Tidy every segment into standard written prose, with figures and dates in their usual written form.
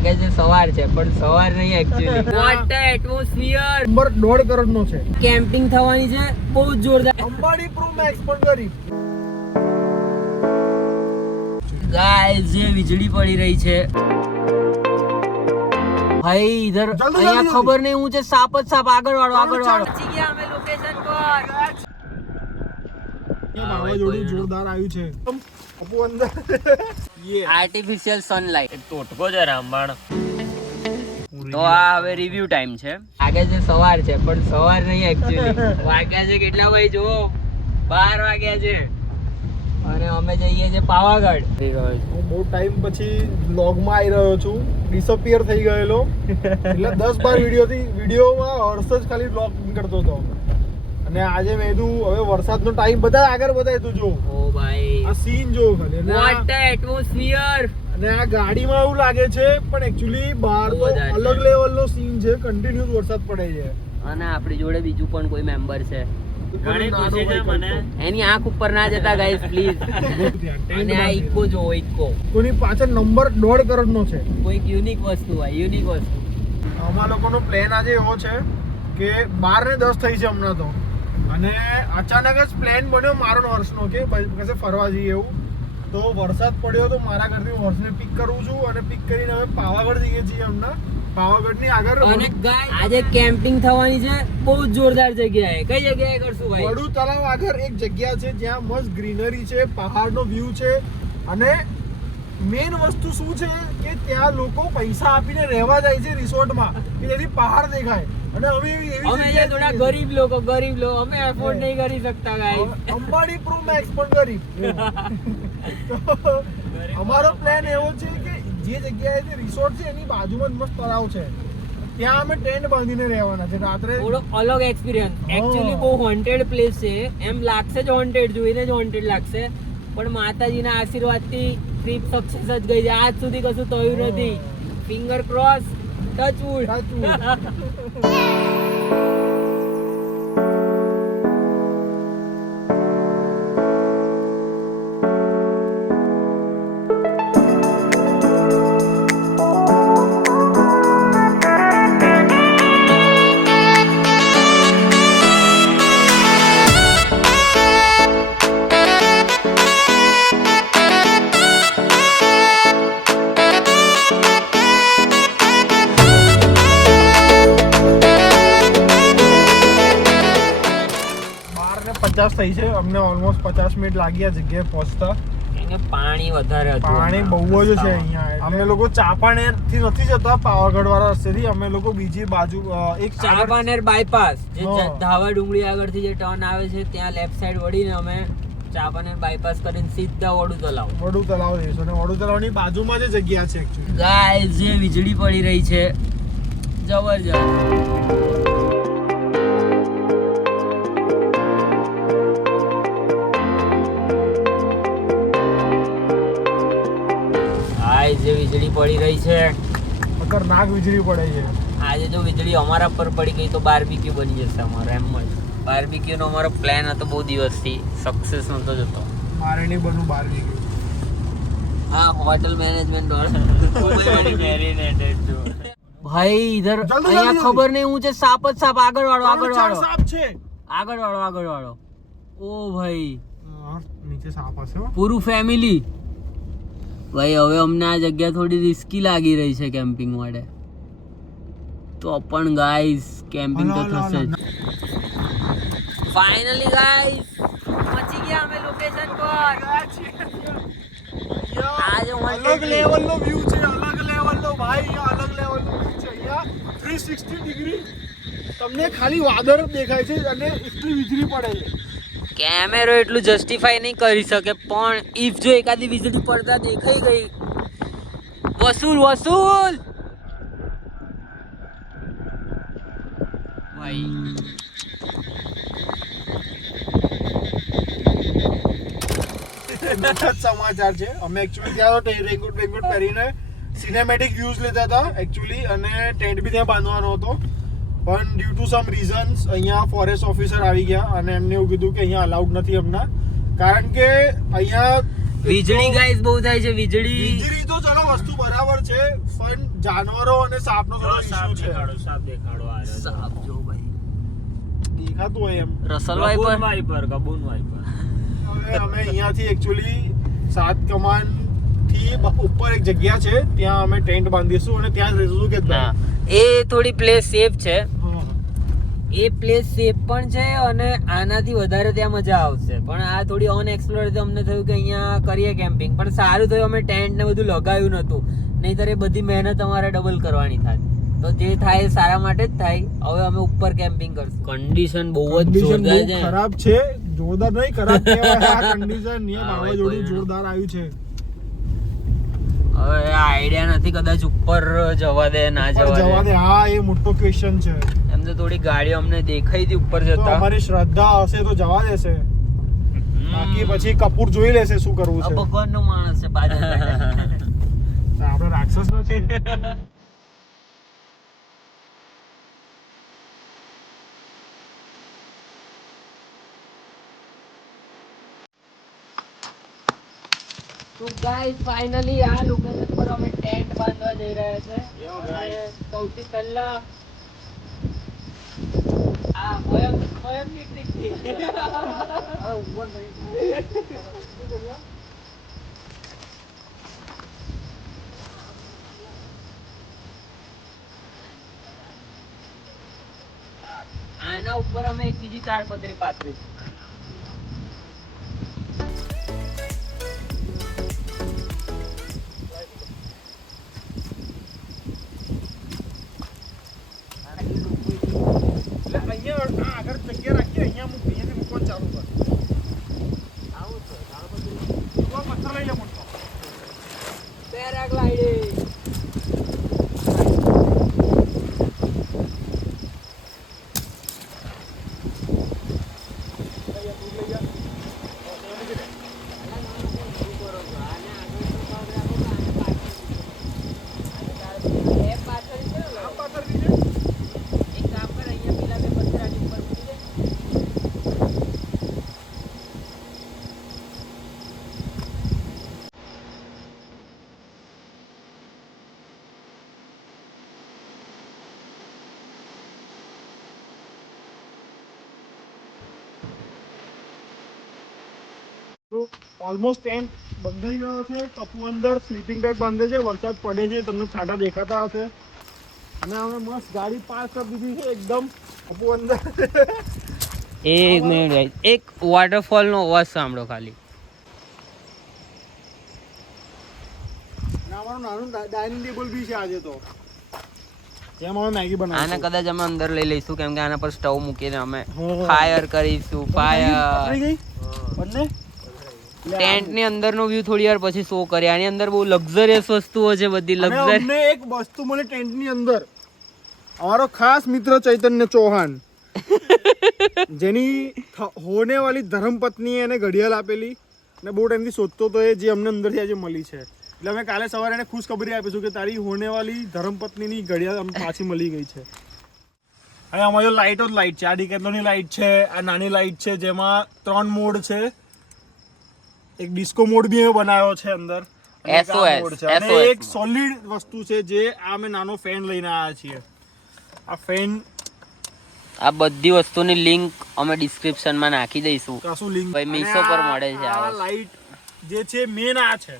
લાગે છે સવાર છે પણ સવાર નહીં actually. What atmosphere number 1.5 crore નો છે. કેમ્પિંગ થવાની છે બહુ જોરદાર. અંબાણી પ્રો મેક્સ પણ કરી. ગાઈસ જે વીજળી પડી રહી છે ભાઈ ઇધર અહીંયા ખબર નહીં હું છે સાપ જ સાપ. આગળ વાળો પહોંચી ગયા અમે લોકેશન પર. વાવાઝોડું જોરદાર આવ્યું છે. અપુ અંદર આર્ટિફિશિયલ સનલાઇટ તોટકો છે રામબાણ. તો આ હવે રિવ્યુ ટાઈમ છે. લાગે છે સવાર છે પણ સવાર નહીં એકચ્યુઅલી. વાગ્યા છે કેટલા ભાઈ જો 12 વાગ્યા છે અને અમે જઈએ છે પાવાગઢ. હું બહુ ટાઈમ પછી વ્લોગમાં આવી રહ્યો છું. ડિસઅપિયર થઈ ગયેલો એટલે 10-12 વિડીયોમાં હર્ષ જ ખાલી વ્લોગ કરતો હતો. અને આજે મેં કીધું હવે વરસાદનો ટાઈમ બધા આગળ બતાય તું જો. ઓ ભાઈ આ સીન જો ખાલી. What atmosphere. અને આ ગાડીમાં એવું લાગે છે પણ એકચ્યુઅલી બહાર તો અલગ લેવલનો સીન છે. કન્ટિન્યુઅસ વરસાદ પડે છે. અને આપણી જોડે બીજું પણ કોઈ મેમ્બર છે. ઘણી ખુશી છે મને. એની આંખ ઉપર ના જતા ગાઈસ પ્લીઝ. અને આ ઇકો જો ઇકો કોની પાછળ નંબર 1.5 કરોડ નો છે. કોઈક યુનિક વસ્તુ હોય યુનિક વસ્તુ. અમારા લોકોનો પ્લાન આજે એવો છે કે 12 ને 10 થઈ છે હમણાં તો. અને અચાનક જ પ્લાન બન્યો મારો ને હર્ષનો કે કશે ફરવા જઈએ એવું. તો વરસાદ પડ્યો તો મારા ઘરથી હું હર્ષને પિક કરું છું અને પિક કરીને હવે પાવાગઢ જઈએ છીએ હમણાં. પાવાગઢની આગળ અને આજે કેમ્પિંગ થવાની છે બહુ જોરદાર જગ્યાએ. કઈ જગ્યાએ કરશું ભાઈ? વડુ તળાવ આગળ એક જગ્યા છે જ્યાં મસ્ત ગ્રીનરી છે, પહાડનો વ્યૂ છે. અને મેઇન વસ્તુ શું છે કે ત્યાં લોકો પૈસા આપીને રહેવા જાય છે રિસોર્ટમાં કે જેથી પહાડ દેખાય. અને અમે થોડા ગરીબ લોકો અમે એફોર્ડ નહીં કરી શકતા ગાઈસ. અંબાણી પ્રો મેક્સ પણ ગરીબ. અમારો પ્લાન એવો છે કે જે જગ્યાએ જે રિસોર્ટ છે એની બાજુમાં જ મસ્ત તળાવ છે. ત્યાં અમે ટેન્ટ બાંધીને રહેવાના છે રાત્રે. થોડો અલગ એક્સપિરિયન્સ. એકચ્યુઅલી બહુ હોન્ટેડ પ્લેસ છે. એમ લાગશે જ હોન્ટેડ, જોઈને જ હોન્ટેડ લાગશે. પણ માતાજીના આશીર્વાદથી ટ્રીપ સક્સેસ જ ગઈ છે. આજ સુધી કશું થયું નથી. Finger cross, touch wood. થઈ છે. અમને ઓલમોસ્ટ 50 મિનિટ લાગી આ જગ્યાએ પહોંચતા. પાણી વધારે હતું. પાણી બહુ જ છે અહીંયા. અમે લોકો ચાપાનેર થી નથી જતા પાવાગઢ વાળા રસ્તેથી. અમે લોકો બીજી બાજુ એક ચાપાનેર બાયપાસ જે ધાવા ડુંગળી આગળથી જે ટર્ન આવે છે ત્યાં લેફ્ટ સાઈડ વળીને અમે ચાપાનેર બાયપાસ કરીને સીધા વડુ તળાવ જઈશું. અને વડુ તળાવની બાજુમાં જ જગ્યા છે એકચ્યુઅલી. ગાઈસ જે વીજળી પડી રહી છે જબરજસ્ત. જે વીજળી પડી રહી છે ખતરનાક વીજળી પડે છે. આજે જો વીજળી અમારા પર પડી ગઈ તો બાર્બીક્યુ બની જશે અમારો. એમ જ બાર્બીક્યુ નો અમારો પ્લાન હતો બહુ દિવસથી, સક્સેસ નતો જતો. મારે નહીં બનવું બાર્બીક્યુ. હા હોટલ મેનેજમેન્ટ ભાઈ ઇધર અહીંયા ખબર નહીં હું છે સાપ જ સાપ. આગળ વાળો સાપ છે. આગળ વાળો. ઓ ભાઈ નીચે સાપ હશે પૂરું ફેમિલી. ભાઈ હવે અમને આ જગ્યા થોડી રિસ્કી લાગી રહી છે કેમ્પિંગ માટે. તો પણ ગાઈસ કેમ્પિંગ તો થશે જ. ફાઇનલી ગાઈસ પહોંચી ગયા અમે લોકેશન પર. આજે અલગ લેવલનો વ્યૂ છે. અલગ લેવલનો ભાઈ અલગ લેવલનો વ્યૂ છે. અહીંયા 360 ડિગ્રી તમને ખાલી વાદળ દેખાય છે અને એટલી વીજળી પડે છે. કેમેરો એટલું જસ્ટિફાઈ નહીં કરી શકે પણ ઇફ જો એકાદી વીજળી પડતા દેખાઈ ગઈ વસૂલ ભાઈ. સમાચાર છે. અમે એકચ્યુઅલી ત્યાં તો રેનકોટ પહેરીને સિનેમેટિક વ્યૂઝ લેતા હતા એકચ્યુઅલી. અને ટેન્ટ બી ત્યાં બાંધવાનો હતો પણ ડ્યુ ટુ સમ રીઝન્સ અહીંયા ફોરેસ્ટ ઓફિસર આવી ગયા અને એમને એવું કીધું કે અહીંયા અલાઉડ નથી હમણાં. કારણ કે અહીંયા વીજળી ગાઈસ બહુ થાય છે. વીજળી તો ચલો વસ્તુ બરાબર છે પણ જાનવરો અને સાપનો થોડો સાપ issue છે. દેખાડો સાપ દેખાડો આ રહ્યો. સાપ જો ભાઈ દેખાતું હોય એમ. રસલ ગબૂન વાઇપર ગબૂન વાઇપર હવે અમે અહીંયાથી એકચ્યુઅલી 7 કમાન થી ઉપર એક જગ્યા છે ત્યાં અમે ટેન્ટ બાંધીશું અને ત્યાં જ રહીશું કે હા એ થોડી પ્લેસ સેફ છે એ પ્લેસ સેફ પણ છે અને આનાથી વધારે ત્યાં મજા આવશે પણ આ થોડી અનએક્સપ્લોર તો અમને થયું કે અહીંયા કરીએ કેમ્પિંગ પણ સારું થયું અમે ટેન્ટ ને બધું લગાવ્યું નહોતું નહીંતર એ બધી મહેનત અમારે ડબલ કરવાની થાય તો જે થાય એ સારા માટે જ થાય હવે અમે ઉપર કેમ્પિંગ કરશું કન્ડિશન બહુ જ જોરદાર છે ખરાબ છે જોરદાર નહીં ખરાબ કહેવાય આ કન્ડિશન ને હા, વાવાઝોડું ભાઈ, જોરદાર આવ્યું છે હવે આઈડિયા નથી કદાચ ઉપર જવા દે ના પર જવા જવા દે દે હા એ મોટો ક્વેશ્ચન છે એમ તો થોડી ગાડીઓ અમને દેખાઈ હતી ઉપર તો જતા અમારી શ્રદ્ધા હશે તો જવા દેશે બાકી પછી કપૂર જોઈ લેશે શું કરવું છે ભગવાન નો માણસ છે પાછળ તો આપણે રાક્ષસ નથી તો ગાઈસ ફાઇનલી આ લોકેશન પર અમે ટેન્ટ બાંધવા જઈ રહ્યા છે અને સૌથી પહેલા આ મયંકની ટ્રીક આના ઉપર અમે એક બીજી તાડપત્રી પાથરીશું અહીંયા આગળ જગ્યા રાખીએ અહીંયા અહીંયાથી મૂકવાનું ચાલુ કર આવું છે પથ્થર લઈ લે મોટો પેરાગ્લાઇડિંગ તો ઓલમોસ્ટ ટેન્ટ બંધાઈ ગયો છે કપુ અંદર સ્લીપિંગ બેગ બાંધે છે વરસાદ પડે છે તમને છાંટા દેખાતા હશે અને અમે મસ્ત ગાડી પાર્ક કરી દીધી છે એકદમ કપુ અંદર એક મિનિટ ગાઈસ એક વોટરફોલ નો અવાજ સાંભળો ખાલી અને અમારું નાનું ડાઇનિંગ ટેબલ બી છે આજે તો જેમ અમે મેગી આને બનાવીશું કદાચ અમે અંદર લઈ લઈશું કેમ કે આના પર સ્ટવ મૂકીને અમે હા. ફાયર કરીશું ફાયર પકડી ગઈ બંને ટેન્ટ ની અંદર નો વ્યૂ થોડી વાર પછી શો કરે આની અંદર બહુ લક્ઝરિયસ વસ્તુઓ છે બધી અને લક્ઝરી અમને એક વસ્તુ મળે ટેન્ટ ની અંદર અમારો ખાસ મિત્ર ચૈતન્ય ચૌહાણ જેની હોને વાલી ધર્મપત્નીએ એને ઘડિયાળ આપેલી અને બહુ ટાઈમથી શોધતો તો એ જે અમને અંદરથી આજે મળી છે એટલે અમે કાલે સવારે એને ખુશખબરી આપીશું કે તારી હોને વાલી ધર્મપત્નીની ઘડિયાળ અમને પાછી મળી ગઈ છે અને અમારી લાઇટો જ લાઇટ છે આ ડિકેથલોનની લાઇટ છે આ નાની લાઇટ છે જેમાં 3 મોડ છે એક ડિસ્કો મોડ બી અમે બનાવ્યો છે અંદર અને એક આ SOS, મોડ છે અને SOS એક સોલિડ વસ્તુ છે જે આ અમે નાનો ફેન લઈને આવ્યા છીએ આ ફેન આ બધી વસ્તુની લિંક અમે ડિસ્ક્રિપ્શન માં નાખી દઈશું કશું લિંક ભાઈ મીશો પર મળે છે આ આ વસ્તુ. લાઇટ જે છે મેન આ છે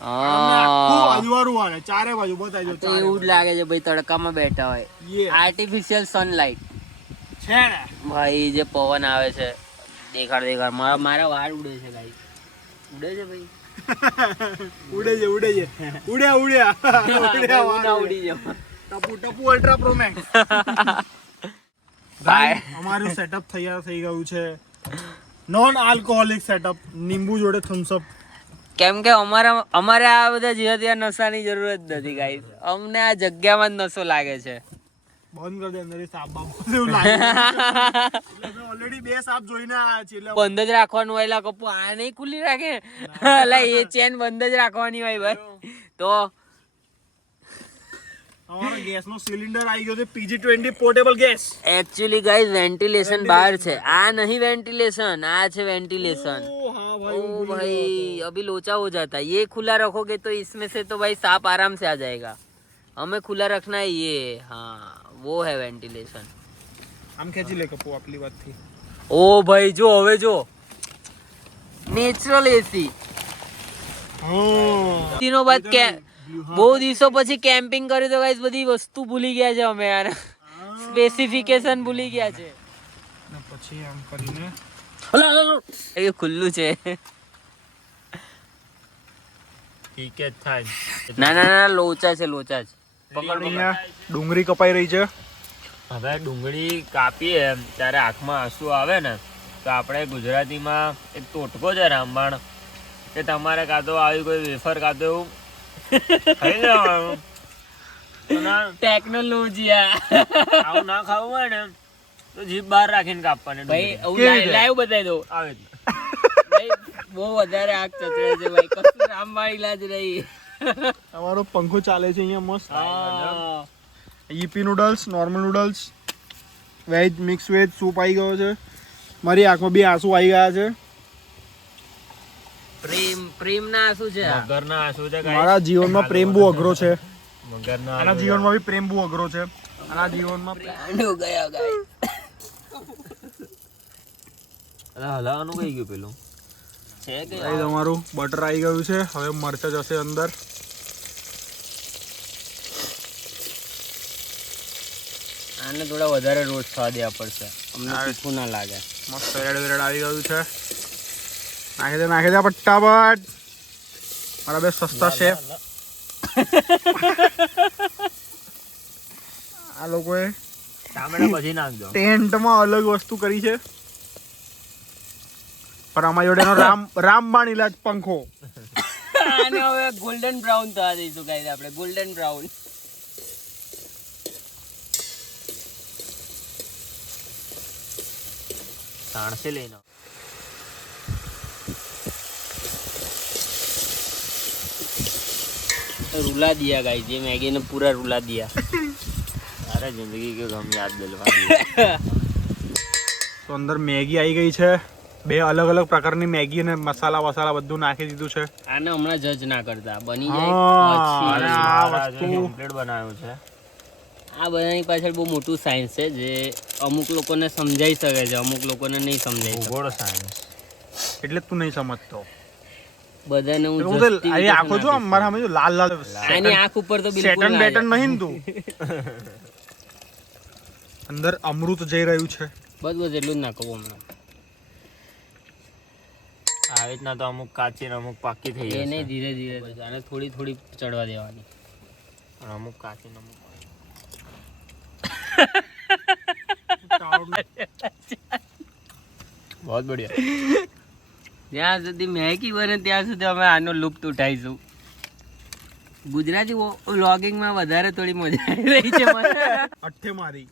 હા. આખું અજવાળું આવે ચારે બાજુ બતાવી દો તો એવું જ લાગે છે ભાઈ તડકામાં બેઠા હોય યે આર્ટિફિશિયલ સનલાઇટ છે ને ભાઈ જે પવન આવે છે દેખાડ મારા વાળ ઉડે છે ભાઈ ઉડે છે ભાઈ ઉડે છે ઉડ્યા એવું ના ઉડી જાવ ટપુ અલ્ટ્રા પ્રો મેક્સ ભાઈ અમારું સેટઅપ તૈયાર થઈ ગયું છે નોન આલ્કોહોલિક સેટઅપ લીંબુ જોડે થમ્સ અપ કેમ કે અમારે આ બધા જીવા ત્યાં નશાની જરૂરત નથી ગાઈસ અમને આ જગ્યામાં જ નશો લાગે છે બંધ કરી દે અંદર સાપ બાપ એવું લાગે એટલે અમે ઓલરેડી 2 સાપ જોઈને આયા છીએ એટલે બંધ જ રાખવાનું હોય લા કપુ આ નહીં ખુલ્લી રાખે લા એ ચેન બંધ જ રાખવાની હોય ભાઈ તો અમારો ગેસનો સિલિન્ડર આવી ગયો છે PG20 portable gas actually guys ventilation बाहर છે આ नहीं वेंटिलेशन આ છે वेंटिलेशन ओ हाँ ओ भाई भाई अभी लोचा हो जाता है ये खुला रखोगे तो इसमें से तो भाई सांप आराम से आ जाएगा हमें खुला रखना है ये, हाँ वो है वेंटिलेशन। આમ ખેંચી લે કપો આપલી વાત થી. ओ भाई जो હવે જો નેચરલ એસી દિનો બાદ કે બહુ દિવસો પછી કેમ્પિંગ કર્યું તો ગાઈસ બધી વસ્તુ ભૂલી ગયા છે અમે યાર, સ્પેસિફિકેશન ભૂલી ગયા છે. ને પછી આમ કરીને એ ખુલ્લું છે. ઠીક જ થાય. ના ના ના લોચા છે, લોચા છે. અહીંયા ડુંગળી કપાઈ રહી છે. હવે ડુંગળી કાપીએ ત્યારે આંખમાં આંસુ આવે ને તો આપણે ગુજરાતીમાં એક ટોટકો છે રામબાણ કે તમારે કાં તો આવી કોઈ વેફર કાં તો એવું ખાઈ લેવાનું. તો ના ટેકનોલોજી આવું ના ખાવું હોય ને તો જીભ બહાર રાખીને કાપવાની ભાઈ ડુંગળી. લાઈવ બતાવી દો આવે જ. ભાઈ બહુ વધારે આગ ચચરે છે ભાઈ, કશું રામબાણ ઇલાજ નહીં. અમારો પંખો ચાલે છે અહીંયા મસ્ત. હા. EP noodles, normal noodles, veg mix veg soup આવી ગયો છે. મારી આંખમાં બી આંસુ આવી ગયા છે. પ્રેમ ના શું છે આ? મગરના આંસુ છે guys. મારા જીવનમાં પ્રેમ બહુ અઘરો છે. મગરના આના આંસુ. જીવનમાં બી પ્રેમ બહુ અઘરો છે. આના જીવનમાં ગાંડો ગયા ગાઈસ. અલા, હલાવાનું કઈ ગયું પેલું? છે કે ગાઈસ અમારું બટર આવી ગયું છે. હવે મરચા જશે અંદર. આને થોડા વધારે રોસ્ટ થવા દેવા પડશે, અમને તીખું ના લાગે. મસ્ત રેડ રેડ આવી ગયું છે. નાખી દે ફટાફટ. મારા બે સસ્તા શેફ આ લોકોએ ટામેટા પછી નાખજો. ટેન્ટમાં અલગ વસ્તુ કરી છે, પણ અમારી જોડે એનો રામબાણ ઇલાજ પંખો. આને હવે ગોલ્ડન બ્રાઉન થવા દઈશું ગાઈસ આપણે, ગોલ્ડન બ્રાઉન. સાણસે લઈને આવો. रुला दिया गाइस, ये मैगी ने पूरा रुला दिया. अरे जिंदगी के गम याद दिलवा दिए. તો અંદર મેગી આવી ગઈ છે. બે અલગ અલગ પ્રકારની મેગી અને મસાલા વસાલા બધું નાખી દીધું છે. આને હમણાં જજ ના કરતા, બની હા, જાય અને પછી. આ વસ્તુ કમ્પ્લીટ બનાવ્યું છે. આ બધાની પાછળ બહુ મોટું સાયન્સ છે જે અમુક લોકોને સમજાઈ શકે છે, અમુક લોકોને નહીં સમજાઈ શકે. ભૂગોળ સાયન્સ. એટલે તું નહીં સમજતો. બધાને હું હું તો આ આખો જો મારા સામે જો લાલ લાલ આની આંખ ઉપર તો બિલકુલ સેટન ના બેટન જાય. નહીં ને તું. અંદર અમૃત જઈ રહ્યું છે. બસ બસ એટલું જ નાખો હમણાં. આવી રીતના તો અમુક કાચી ને અમુક પાકી થઈ એ જશે. નહીં, ધીરે ધીરે બસ આને થોડી થોડી ચડવા દેવાની. અને અમુક કાચી ને અમુક બહુ બઢિયા. જ્યાં સુધી મેગી બને ત્યાં સુધી અમે આનો લુપ્ત ઉઠાઈશું. ગુજરાતી વ્લોગિંગમાં વધારે થોડી મજા આવી રહી છે મને. અઠ્ઠે મારી.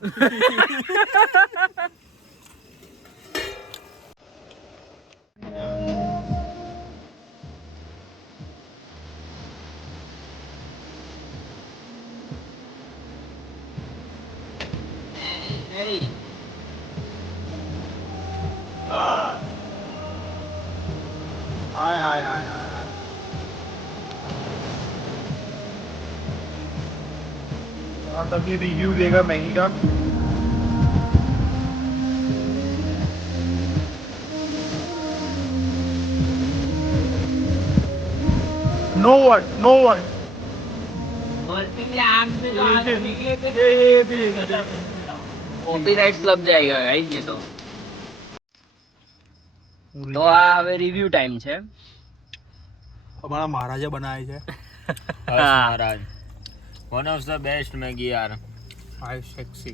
हाय हाय हाय तब ये रिव्यू देगा मैगी का. No word no word. Copyright लग जाएगा गाइस ये तो આ હવે રિવ્યુ ટાઈમ છે. हमारा महाराजा बनाए છે. મહારાજ. One of the best Maggi યાર. Hi sexy.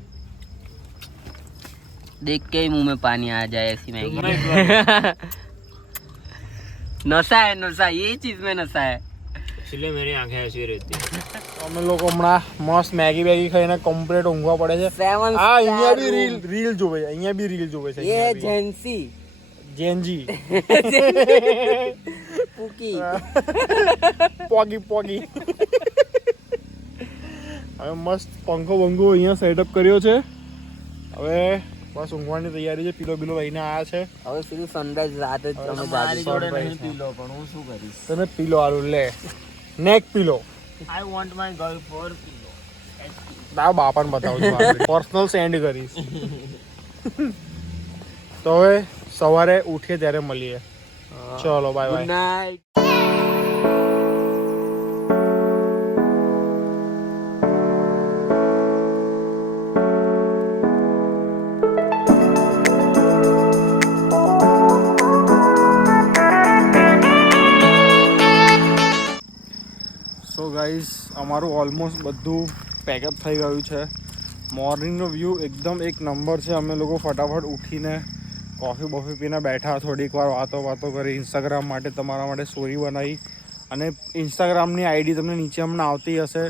देख के ही मुंह में पानी आ जाए ऐसी मैगी. नशा है, नशा, ये चीज में नशा है. इसलिए मेरी आंखें ऐसी रहती है. અમે લોકો હમણાં મસ્ત મેગી બેગી ખાઈને કમ્પ્લીટ ઊંઘવા પડે છે. આ અહીંયા બી રીલ જોવે છે, અહીંયા બી રીલ જોવે છે. ये जेंसी જેનજી पुकी પોગી પોગી. હવે મસ્ત પંખો બંખો અહીંયા સેટઅપ કર્યો છે. હવે બસ ઊંઘવાની તૈયારી છે. પીલો બીલો લઈને આવ્યા છે. હવે સીધું સનરાઈઝ રાતે જ તમે મારી જાગો. જોડે નહીં પીલો પણ હું શું કરીશ. તને પીલો આલું લે. Neck pillow. I want my girl for pillow. તારા બાપાને બતાવું પર્સનલ સેન્ડ કરીશ. તો હવે સવારે ઉઠીએ ત્યારે મળીએ. ચલો bye good bye. Night. So guys અમારું ઓલમોસ્ટ બધું પેકઅપ થઈ ગયું છે. મોર્નિંગનો વ્યૂ એકદમ એક નંબર છે. અમે લોકો ફટાફટ ઉઠીને કોફી બોફી પીને બેઠા, થોડીક વાર વાતો કરી, ઇન્સ્ટાગ્રામ માટે તમારા માટે સ્ટોરી બનાવી. અને ઇન્સ્ટાગ્રામની આઈડી તમને નીચે હમણાં આવતી હશે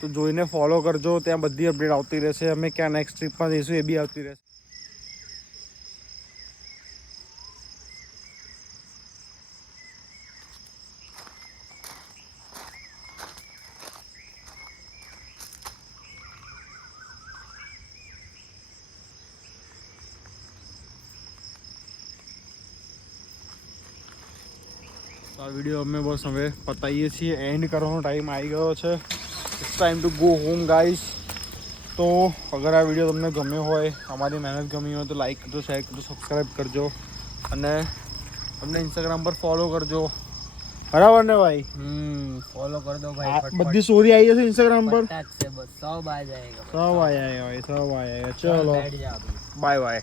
તો જોઈને ફોલો કરજો. ત્યાં બધી અપડેટ આવતી રહેશે. અમે ક્યાં નેક્સ્ટ ટ્રીપમાં જઈશું એ બી આવતી રહેશે. આ વિડીયો અમે બસ હવે પતાવીએ છીએ. એન્ડ કરવાનો ટાઈમ આવી ગયો છે. It's time to go home guys. તો અગર આ વિડીયો તમને ગમ્યો હોય, અમારી મહેનત ગમી હોય તો લાઈક કરજો, શેર કરજો, સબસ્ક્રાઈબ કરજો અને તમને ઇન્સ્ટાગ્રામ પર ફોલો કરજો. બરાબર ને ભાઈ? ફોલો कर दो भाई. આ બધી સ્ટોરી આવી જશે ઇન્સ્ટાગ્રામ પર. फटाक से बस सब आ जाएगा. सब आया है भाई, सब आया है. चलो बैठ जा अभी. Bye bye.